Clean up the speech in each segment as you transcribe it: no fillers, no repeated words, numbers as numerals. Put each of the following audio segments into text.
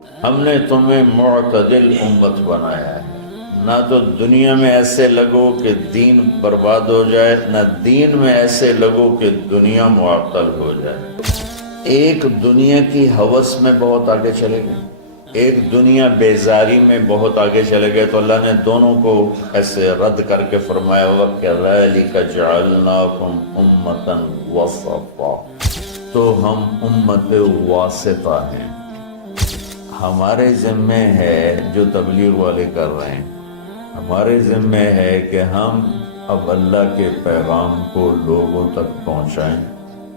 ہم نے تمہیں معتدل امت بنایا ہے، نہ تو دنیا میں ایسے لگو کہ دین برباد ہو جائے، نہ دین میں ایسے لگو کہ دنیا معطل ہو جائے۔ ایک دنیا کی ہوس میں بہت آگے چلے گئے، ایک دنیا بیزاری میں بہت آگے چلے گئے، تو اللہ نے دونوں کو ایسے رد کر کے فرمایا وَكَذَلِكَ جَعَلْنَاكُمْ أُمَّةً وَسَطًا، تو ہم امت واسطہ ہیں۔ ہمارے ذمے ہے جو تبلیغ والے کر رہے ہیں، ہمارے ذمے ہے کہ ہم اب اللہ کے پیغام کو لوگوں تک پہنچائیں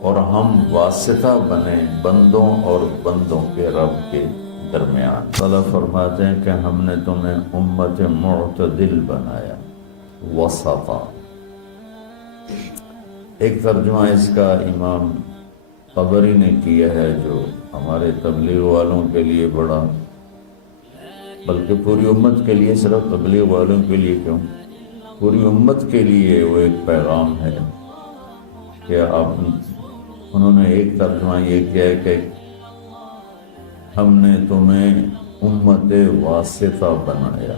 اور ہم واسطہ بنیں بندوں اور بندوں کے رب کے درمیان۔ اللہ فرماتے ہیں کہ ہم نے تمہیں امت معتدل بنایا، وسطا۔ ایک ترجمہ اس کا امام طبری نے کیا ہے، جو ہمارے تبلیغ والوں کے لیے بڑا، بلکہ پوری امت کے لیے، صرف تبلیغ والوں کے لیے کیوں، پوری امت کے لیے وہ ایک پیغام ہے کہ انہوں نے ایک ترجمہ یہ کیا ہے کہ ہم نے تمہیں امت واسطہ بنایا۔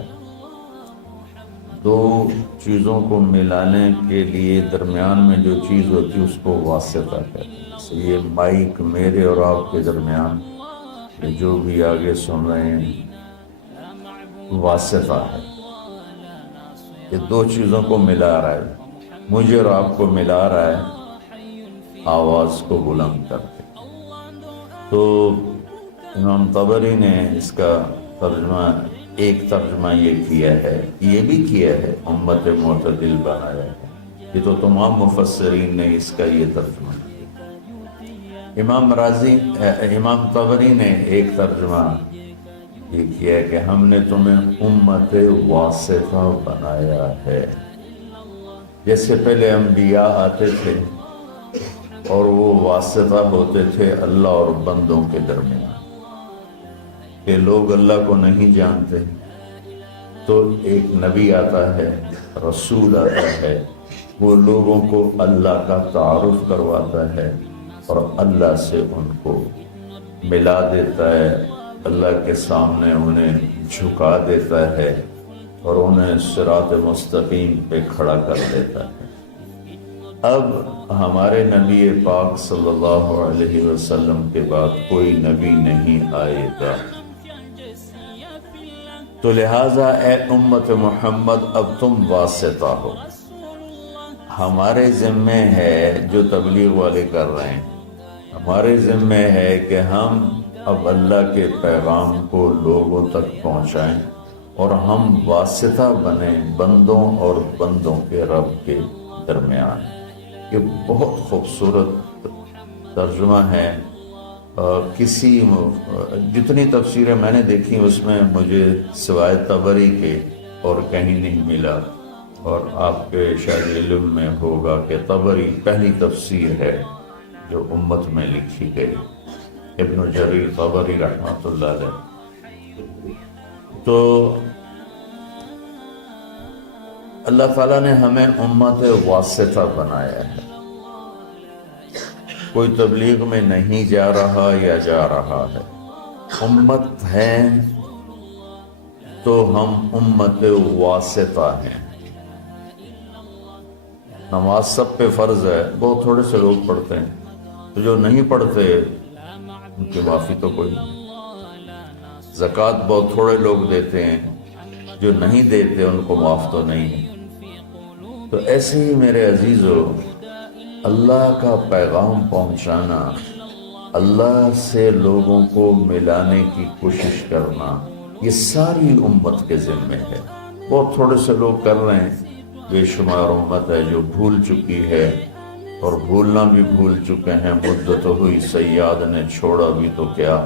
دو چیزوں کو ملانے کے لیے درمیان میں جو چیز ہوتی ہے اس کو واسطہ کہتے ہیں۔ یہ مائک میرے اور آپ کے درمیان، جو بھی آگے سن رہے ہیں، واسطہ ہے۔ یہ دو چیزوں کو ملا رہا ہے، مجھے اور آپ کو ملا رہا ہے آواز کو بلند کر کے۔ تو امام طبری نے اس کا ترجمہ، ایک ترجمہ یہ کیا ہے، یہ بھی کیا ہے امت معتدل بنایا ہے۔ یہ تو تمام مفسرین نے اس کا یہ ترجمہ کیا۔ امام طبری نے ایک ترجمہ یہ کیا ہے کہ ہم نے تمہیں امت واسطہ بنایا ہے۔ جیسے پہلے انبیاء آتے تھے اور وہ واسطہ ہوتے تھے اللہ اور بندوں کے درمیان، کہ لوگ اللہ کو نہیں جانتے تو ایک نبی آتا ہے، رسول آتا ہے، وہ لوگوں کو اللہ کا تعارف کرواتا ہے اور اللہ سے ان کو ملا دیتا ہے، اللہ کے سامنے انہیں جھکا دیتا ہے اور انہیں صراط مستقیم پہ کھڑا کر دیتا ہے۔ اب ہمارے نبی پاک صلی اللہ علیہ وسلم کے بعد کوئی نبی نہیں آئے گا، تو لہٰذا اے امت محمد اب تم واسطہ ہو۔ ہمارے ذمے ہے جو تبلیغ والے کر رہے ہیں، ہمارے ذمے ہے کہ ہم اب اللہ کے پیغام کو لوگوں تک پہنچائیں اور ہم واسطہ بنیں بندوں اور بندوں کے رب کے درمیان۔ یہ بہت خوبصورت ترجمہ ہے۔ جتنی تفسیریں میں نے دیکھی اس میں مجھے سوائے طبری کے اور کہیں نہیں ملا، اور آپ کے شاید علم میں ہوگا کہ طبری پہلی تفسیر ہے جو امت میں لکھی گئی، ابن جریر طبری رحمۃ اللہ علیہ۔ تو اللہ تعالیٰ نے ہمیں امت واسطہ بنایا ہے، کوئی تبلیغ میں نہیں جا رہا یا جا رہا ہے، امت ہے تو ہم امت واسطہ ہیں۔ نماز سب پہ فرض ہے، بہت تھوڑے سے لوگ پڑھتے ہیں، تو جو نہیں پڑھتے ان کی معافی تو کوئی نہیں۔ زکوٰۃ بہت تھوڑے لوگ دیتے ہیں، جو نہیں دیتے ان کو معاف تو نہیں ہے۔ تو ایسے ہی میرے عزیزو، اللہ کا پیغام پہنچانا، اللہ سے لوگوں کو ملانے کی کوشش کرنا، یہ ساری امت کے ذمے ہے۔ بہت تھوڑے سے لوگ کر رہے ہیں، بے شمار امت ہے جو بھول چکی ہے، اور بھولنا بھی بھول چکے ہیں۔ مدت ہوئی صیاد نے چھوڑا بھی تو کیا،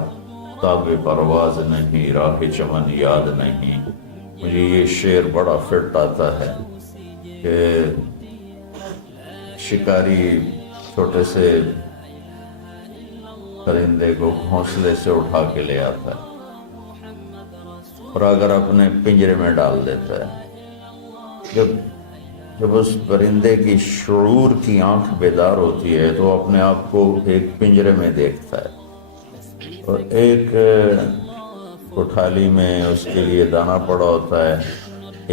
تاب پرواز نہیں راہ چمن یاد نہیں۔ مجھے یہ شعر بڑا فٹ آتا ہے کہ شکاری چھوٹے سے پرندے کو گھونسلے سے اٹھا کے لے آتا ہے اور اگر اپنے پنجرے میں ڈال دیتا ہے، جب اس پرندے کی شعور کی آنکھ بیدار ہوتی ہے تو اپنے آپ کو ایک پنجرے میں دیکھتا ہے، اور ایک کوٹھالی میں اس کے لیے دانہ پڑا ہوتا ہے،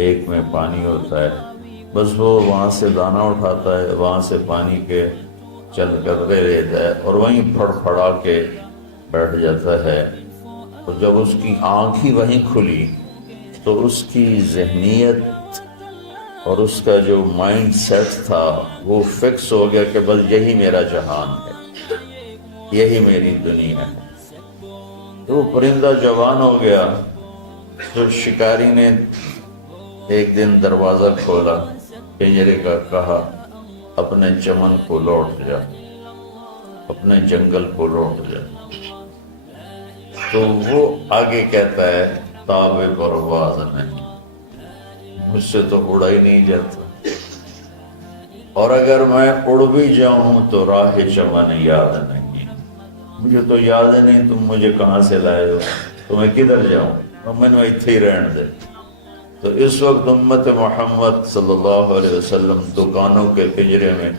ایک میں پانی ہوتا ہے، بس وہ وہاں سے دانہ اٹھاتا ہے، وہاں سے پانی کے چند قطرے لیتا ہے اور وہیں پھڑ پھڑا کے بیٹھ جاتا ہے۔ اور جب اس کی آنکھ ہی وہیں کھلی تو اس کی ذہنیت اور اس کا جو مائنڈ سیٹ تھا وہ فکس ہو گیا کہ بس یہی میرا جہان ہے، یہی میری دنیا ہے۔ تو وہ پرندہ جوان ہو گیا۔ تو شکاری نے ایک دن دروازہ کھولا پنجرے کا، کہا اپنے چمن کو لوٹ جا، اپنے جنگل کو لوٹ جا۔ تو وہ آگے کہتا ہے تاب پرواز نہیں، مجھ سے تو اڑا ہی نہیں جاتا، اور اگر میں اڑ بھی جاؤں تو راہ چمن یاد نہیں، مجھے تو یاد نہیں تم مجھے کہاں سے لائے ہو، تو میں کدھر جاؤں، میں نے اتھے ہی رہن دے۔ تو اس وقت امت محمد صلی اللہ علیہ وسلم دکانوں کے پنجرے میں،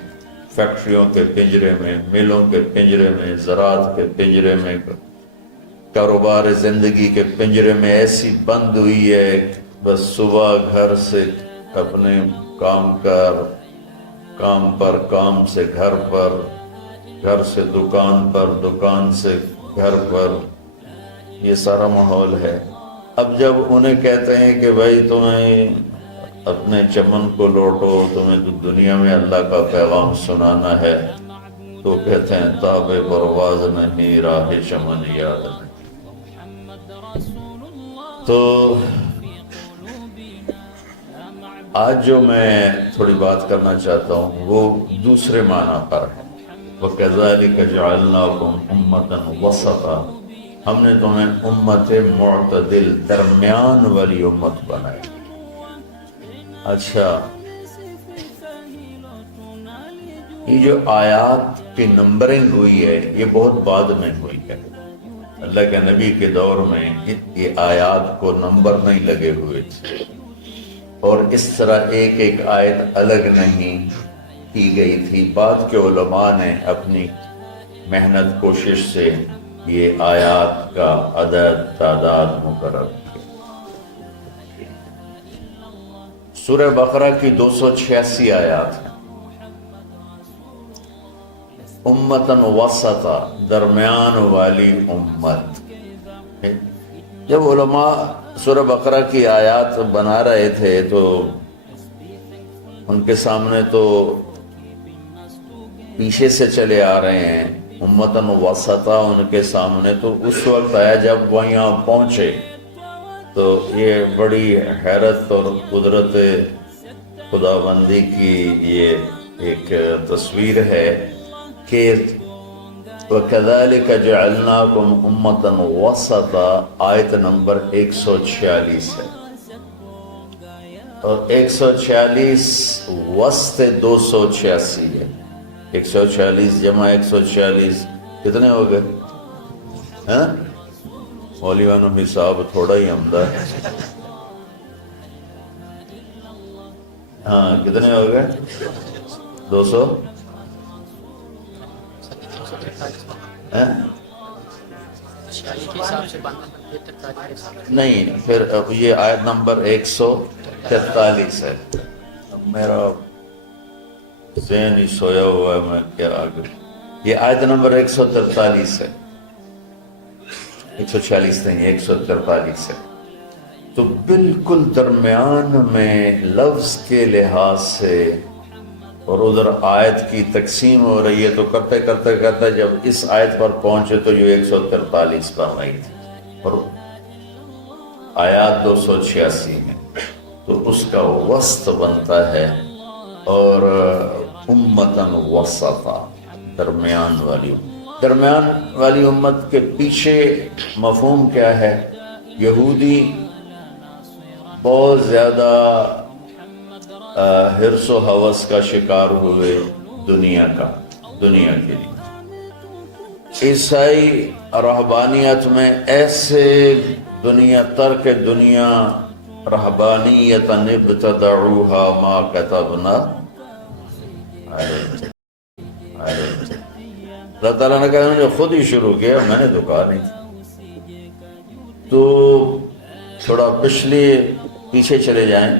فیکٹریوں کے پنجرے میں، ملوں کے پنجرے میں، زراعت کے پنجرے میں، کاروبار زندگی کے پنجرے میں ایسی بند ہوئی ہے، بس صبح گھر سے اپنے کام پر، کام سے گھر پر، گھر سے دکان پر، دکان سے گھر پر، یہ سارا ماحول ہے۔ اب جب انہیں کہتے ہیں کہ بھائی تمہیں اپنے چمن کو لوٹو، تمہیں تو دنیا میں اللہ کا پیغام سنانا ہے، تو کہتے ہیں تاب پرواز نہیں، راہ چمن یاد نہیں۔ تو آج جو میں تھوڑی بات کرنا چاہتا ہوں وہ دوسرے معنی پر ہے۔ وَكَذَلِكَ جَعَلْنَاكُمْ أُمَّةً وَسَطًا، ہم نے تمہیں امت معتدل، درمیان والی امت بنائی۔ اچھا، یہ جو آیات کی نمبرنگ ہوئی ہے یہ بہت بعد میں ہوئی ہے۔ اللہ کے نبی کے دور میں یہ آیات کو نمبر نہیں لگے ہوئے تھے، اور اس طرح ایک ایک آیت الگ نہیں کی گئی تھی۔ بعد کے علماء نے اپنی محنت کوشش سے یہ آیات کا عدد تعداد مقرر کی۔ سورہ بقرہ کی 286 آیات ہیں۔ امتاً وسطا، درمیان والی امت۔ جب علماء سورہ بقرہ کی آیات بنا رہے تھے تو ان کے سامنے تو پیچھے سے چلے آ رہے ہیں، امتاً وسطا ان کے سامنے تو اس وقت آیا جب وہ یہاں پہنچے تو یہ بڑی حیرت اور قدرت خداوندی کی یہ ایک تصویر ہے کہ وَكَذَلِكَ جَعَلْنَاكُمْ أُمَّةً وَسَطًا، آیت نمبر 146 ہے، اور 146 وسط 286 ہے۔ 146 جمع 146 کتنے ہو گئے؟ ہاں مولیانو حساب تھوڑا ہی عمدہ ہے۔ ہاں کتنے ہو گئے؟ 200 نہیں، پھر اب یہ آیت نمبر 143 ہے۔ اب میرا ذہن ہی سویا ہوا ہے، میں کیا آگے، یہ آیت نمبر 143 ہے، 146 نہیں 143 ہے۔ تو بالکل درمیان میں لفظ کے لحاظ سے، اور ادھر آیت کی تقسیم ہو رہی ہے، تو کرتے کرتے کرتے جب اس آیت پر پہنچے تو جو 143 پر رہی تھی اور آیات 286 میں، تو اس کا وسط بنتا ہے، اور امتاً وسطا، درمیان والی امت کے پیچھے مفہوم کیا ہے؟ یہودی بہت زیادہ حرص و ہوس کا شکار ہوئے دنیا کے لیے۔ عیسائی رہبانیت میں ایسے دنیا ترک دنیا رہبانیت ابتدعوها ما كتبنا علیہ۔ اللہ تعالیٰ نے کہا انہوں نے خود ہی شروع کیا، میں نے تو کہا نہیں تھا۔ تو تھوڑا پیچھے چلے جائیں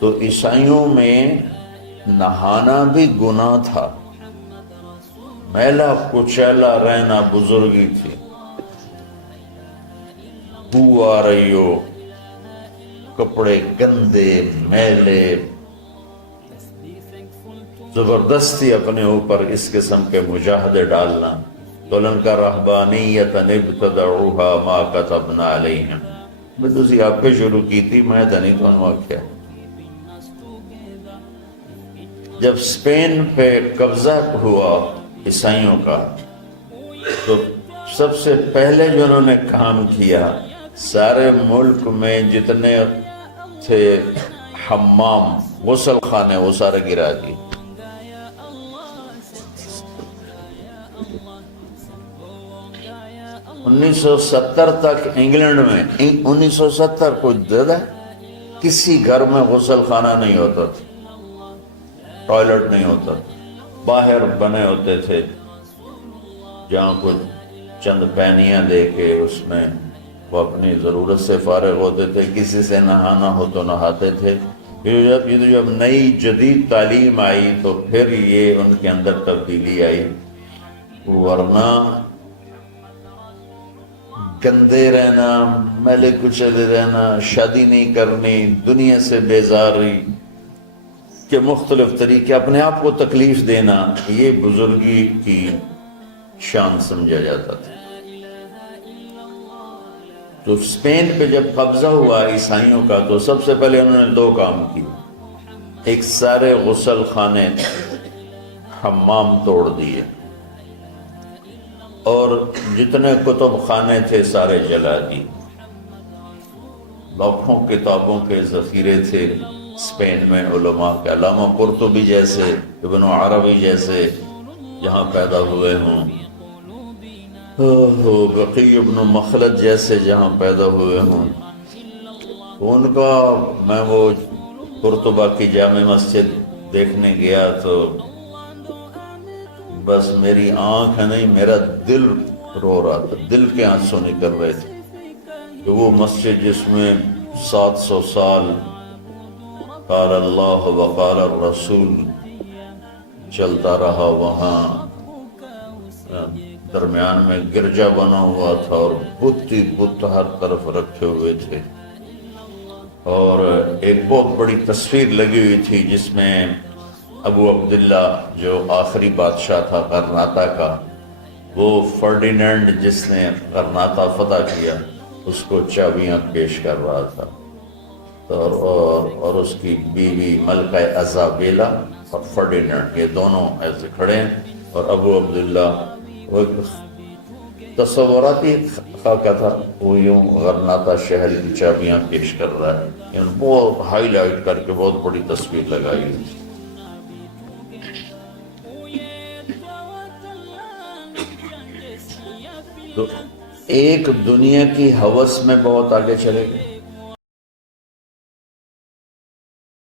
تو عیسائیوں میں نہانا بھی گناہ تھا، میلا کچیلا رہنا بزرگی تھی، بو آ رہی ہو، کپڑے گندے میلے، زبردستی اپنے اوپر اس قسم کے مجاہدے ڈالنا، تولن کا رہبانیت ابتدعوها ما كتبنا علیہم، میں تسی آپ پہ شروع کی تھی، میں دنی تو واقعہ۔ جب اسپین پہ قبضہ ہوا عیسائیوں کا تو سب سے پہلے جو انہوں نے کام کیا، سارے ملک میں جتنے تھے حمام غسل خانے وہ سارے گرا دیے۔ 1970 تک انگلینڈ میں 1970 کو زیادہ کسی گھر میں غسل خانہ نہیں ہوتا تھا، ٹوائلٹ نہیں ہوتا، باہر بنے ہوتے تھے جہاں کچھ چند پینیاں دے کے اس میں وہ اپنی ضرورت سے فارغ ہوتے تھے، کسی سے نہانا ہو تو نہاتے تھے۔ جب نئی جدید تعلیم آئی تو پھر یہ ان کے اندر تبدیلی آئی، ورنہ گندے رہنا، میلے کچلے رہنا، شادی نہیں کرنی، دنیا سے بیزاری کے مختلف طریقے، اپنے آپ کو تکلیف دینا، یہ بزرگی کی شان سمجھا جاتا تھا۔ تو اسپین پہ جب قبضہ ہوا عیسائیوں کا تو سب سے پہلے انہوں نے 2 کام کی، ایک سارے غسل خانے حمام توڑ دیے اور جتنے کتب خانے تھے سارے جلا دیے۔ لاکھوں کتابوں کے ذخیرے تھے اسپین میں علماء کے، علامہ قرطبی جیسے، ابن عربی جیسے جہاں پیدا ہوئے ہوں، بقی ابن مخلد جیسے جہاں پیدا ہوئے ہوں، ان کا میں وہ قرطبہ کی جامع مسجد دیکھنے گیا تو بس میری آنکھ نہیں میرا دل رو رہا تھا، دل کے آنسو نکل رہے تھے کہ وہ مسجد جس میں 700 سال قال اللہ وقال الرسول چلتا رہا، وہاں درمیان میں گرجا بنا ہوا تھا اور بت ہی بت ہر طرف رکھے ہوئے تھے، اور ایک بہت بڑی تصویر لگی ہوئی تھی جس میں ابو عبداللہ جو آخری بادشاہ تھا غرناطہ کا، وہ فرڈینینڈ جس نے غرناطہ فتح کیا اس کو چابیاں پیش کر رہا تھا، اور اس کی بیوی ملکہ ازابیلا اور فرڈینینڈ یہ دونوں ایسے کھڑے ہیں، اور ابو عبداللہ وہ تصوراتی خاکہ تھا، وہ یوں غرناطہ شہر کی چابیاں پیش کر رہا ہے، یعنی بہت ہائی لائٹ کر کے بہت بڑی تصویر لگائی ہوئی تھی۔ تو ایک دنیا کی ہوس میں بہت آگے چلے گئے،